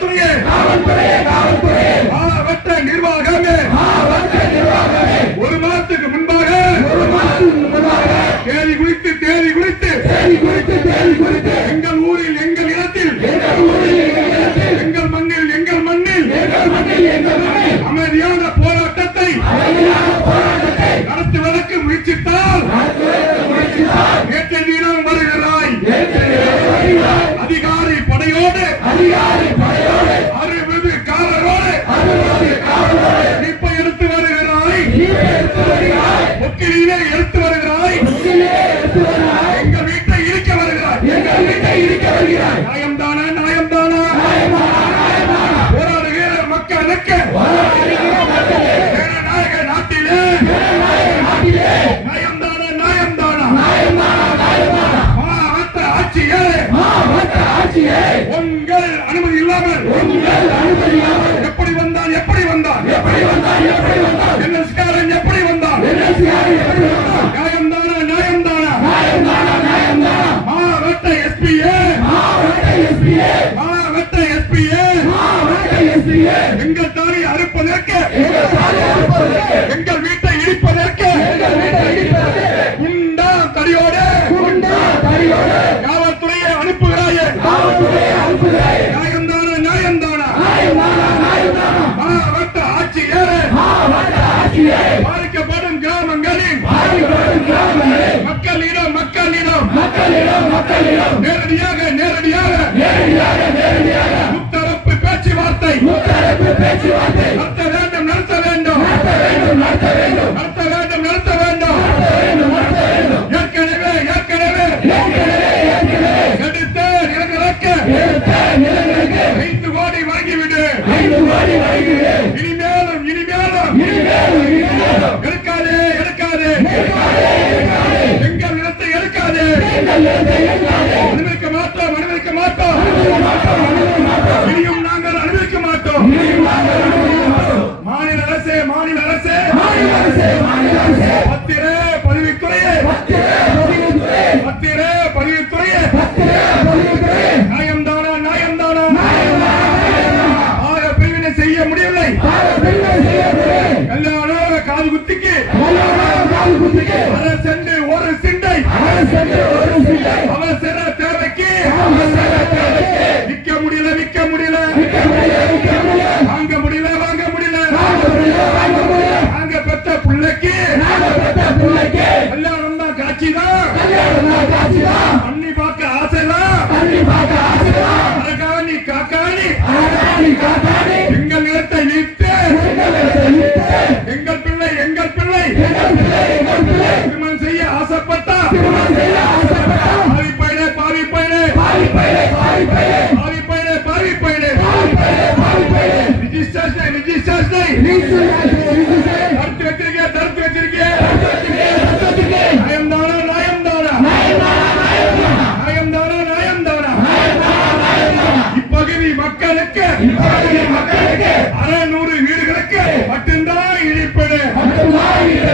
காவல்துறையே. காவல்துறையே காவல்துறையே. மாவட்ட நிர்வாகமே. மாவட்ட நிர்வாகமே. ஒரு மாதத்துக்கு முன்பாக ஒரு மாதத்துக்கு முன்பாக தேதி குறித்து தேதி குறித்து. தேதி குறித்து தேதி குறித்து. எங்கள் ஊரில் ஆட்சியை உங்கள் அனுமதி இல்லாமல் உங்கள் அனுமதி இல்லாமல் எப்படி வந்தான் எப்படி வந்தான் எப்படி வந்தான் எப்படி வந்தான் என்எஸ்காரன் எப்படி வந்தான் என்எஸ்காரன் எப்படி வந்தான் நியாயம்தானா நியாயம்தானா? நியாயம்தானா நியாயம்தானா? மாவட்ட எஸ்பிஏ. மாவட்ட எஸ்பிஏ. மாவட்ட எஸ்பிஏ. மாவட்ட எஸ்பிஏ. எங்கள் எங்கள் நிலத்தை நீட்டு. எங்கள் பிள்ளை எங்கள் பிள்ளை. திருமணம் செய்ய ஆசைப்பட்டா. பாவிப்பயனே பாவிப்பயனே பாவிப்பயனே பாவிப்பயனே ரிஜிஸ்டர் ரிஜிஸ்டர் மக்களுக்கு மக்களுக்கு அறநூறு வீடுகளுக்கு மட்டும்தான் இழிப்பது மட்டும்தான்